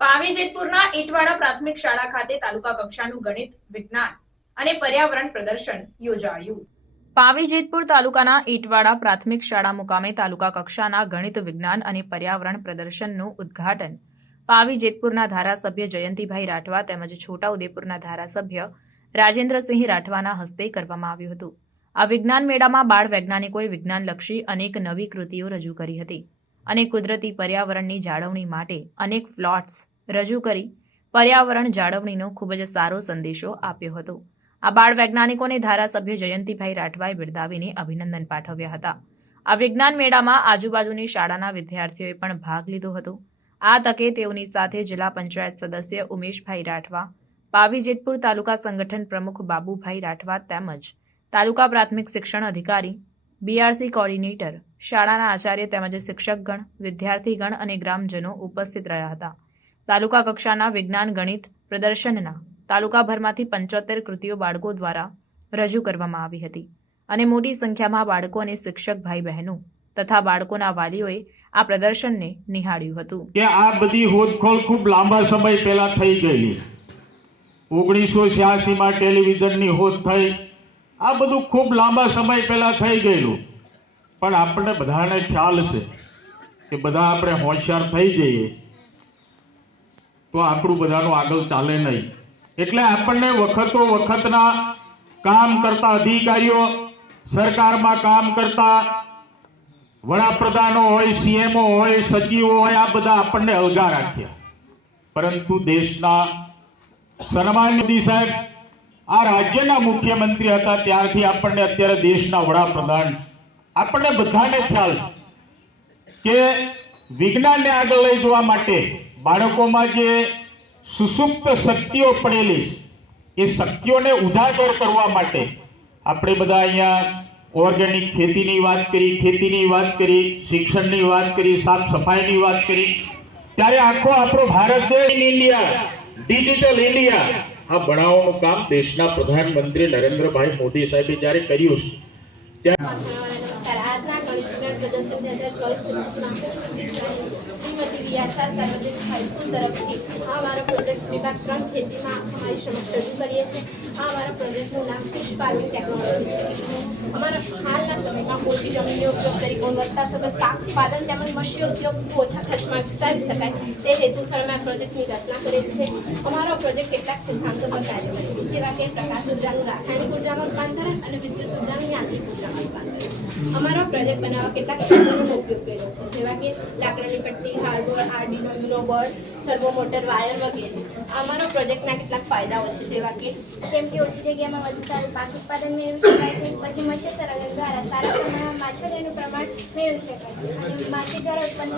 પાવી જેતપુરના ઈટવાડા પ્રાથમિક શાળા ખાતે તાલુકા કક્ષાનું ગણિત, વિજ્ઞાન અને પર્યાવરણ પ્રદર્શન યોજાયું. પાવી જેતપુર તાલુકાના ઈટવાડા પ્રાથમિક શાળા મુકામે તાલુકા કક્ષાના ગણિત, વિજ્ઞાન અને પર્યાવરણ પ્રદર્શનનું ઉદ્ઘાટન પાવી જેતપુરના ધારાસભ્ય જયંતિભાઈ રાઠવા તેમજ છોટાઉદેપુરના ધારાસભ્ય રાજેન્દ્રસિંહ રાઠવાના હસ્તે કરવામાં આવ્યું હતું. આ વિજ્ઞાન મેળામાં બાળ વૈજ્ઞાનિકોએ વિજ્ઞાનલક્ષી અનેક નવી કૃતિઓ રજૂ કરી હતી. અને કુદરતી પર્યાવરણની જાળવણી માટે અનેક ફ્લોટ્સ રજૂ કરી પર્યાવરણ જાળવણીનો ખૂબ જ સારો સંદેશો આપ્યો હતો. આ બાળ વૈજ્ઞાનિકોને ધારાસભ્ય જયંતિભાઈ રાઠવાએ બિરદાવીને અભિનંદન પાઠવ્યા હતા. આ વિજ્ઞાન મેળામાં આજુબાજુની શાળાના વિદ્યાર્થીઓએ પણ ભાગ લીધો હતો. આ તકે તેઓની સાથે જિલ્લા પંચાયત સદસ્ય ઉમેશભાઈ રાઠવા, પાવી જેતપુર તાલુકા સંગઠન પ્રમુખ બાબુભાઈ રાઠવા તેમજ તાલુકા પ્રાથમિક શિક્ષણ અધિકારી બીઆરસી કોર્ડિનેટર શાળાના આચાર્ય તેમજ શિક્ષકગણ, વિદ્યાર્થીગણ અને ગ્રામજનો ઉપસ્થિત રહ્યા હતા. તાલુકા કક્ષાના વિજ્ઞાન ગણિત પ્રદર્શનના તાલુકાભરમાંથી પંચોતેર કૃતિઓ બાળકો દ્વારા રજૂ કરવામાં આવી હતી અને મોટી સંખ્યામાં બાળકો અને શિક્ષક ભાઈ બહેનો તથા બાળકોના વાલીઓએ આ પ્રદર્શનને નિહાળ્યું હતું. કે આ બધી હોદખોળ ખૂબ લાંબા સમય પહેલા થઈ ગયેલી ઓગણીસો છ્યાસીમાં ટેલિવિઝનની હોદ થઈ આ બધું ખૂબ લાંબા સમય પહેલાં થઈ ગયેલું. પણ આપણને બધાને ખ્યાલ છે કે બધા આપણે હોશિયાર થઈ જઈએ. તો આપણું બધાનું આગળ ચાલે નહીં. એટલે આપણને વખતો વખતના કામ કરતા અધિકારીઓ, સરકારમાં કામ કરતા વડાપ્રધાનો હોય, સીએમઓ હોય, સચિવો હોય, આ બધા આપણને અલગા રાખ્યા. પરંતુ દેશના સન્માન મોદી સાહેબ આ રાજ્યના મુખ્યમંત્રી હતા, ત્યારથી આપણને અત્યારે દેશના વડાપ્રધાન આપણને બધાને ખ્યાલ કે વિજ્ઞાનને આગળ લઈ જવા માટે બાળકોમાં જે સુસુપ્ત શક્તિઓ પડેલી એ શક્તિઓને ઉજાગર કરવા માટે આપણે બધા અહીંયા ઓર્ગેનિક ખેતીની વાત કરી, ખેતીની વાત કરી, શિક્ષણની વાત કરી, સાફ સફાઈની વાત કરી. ત્યારે આખો આપણો ભારત દેશ ઇન્ડિયા, ડિજિટલ ઇન્ડિયા આ બનાવવાનું કામ દેશના પ્રધાનમંત્રી નરેન્દ્રભાઈ મોદી સાહેબે જ્યારે કર્યું છે ત્યારે શ્રીમતી આ અમારો પ્રોજેક્ટ વિભાગ ત્રણ ખેતીમાં અમારી સમક્ષ રજૂ કરીએ છીએ. આ અમારા પ્રોજેક્ટનું નામ ફિશ ફાર્મિંગ ટેકનોલોજી છે. અમારા હાલના સમયમાં ઓછી જમીનનો ઉપયોગ કરી ગુણવત્તાસભર પાક ઉત્પાદન તેમજ મત્સ્ય ઉદ્યોગ ઓછા ખર્ચમાં વિકસાવી શકાય. તે હેતુસર અમે આ પ્રોજેક્ટની રચના કરેલ છે. અમારો પ્રોજેક્ટ કેટલાક સિદ્ધાંતો પર કાર્ય જેવા કે પ્રકાશ ઉર્જાનું રાસાયણિક ઉર્જામાં રૂપાંતરણ અને વિદ્યુત ઉર્જાનું યાંત્રિક ઉર્જામાં રૂપાંતરણ. અમારો પ્રોજેક્ટ બનાવવા કેટલાક સાધનોનો ઉપયોગ કર્યો છે જેવા કે લાકડાની પટ્ટી hardboard Arduino Uno board servo motor wire વગેરે. અમારો પ્રોજેક્ટના કેટલાક ફાયદાઓ છે જેવા કે જેમ કે ઓછી જગ્યામાં વધુ સારું પાક ઉત્પાદન મેળવી શકાય છે, પછી મત્સ્ય સંરક્ષણ દ્વારા સારા પ્રમાણમાં માછલીનું પ્રમાણ મેળવી શકાય છે, અને માછલી દ્વારા ઉત્પન્ન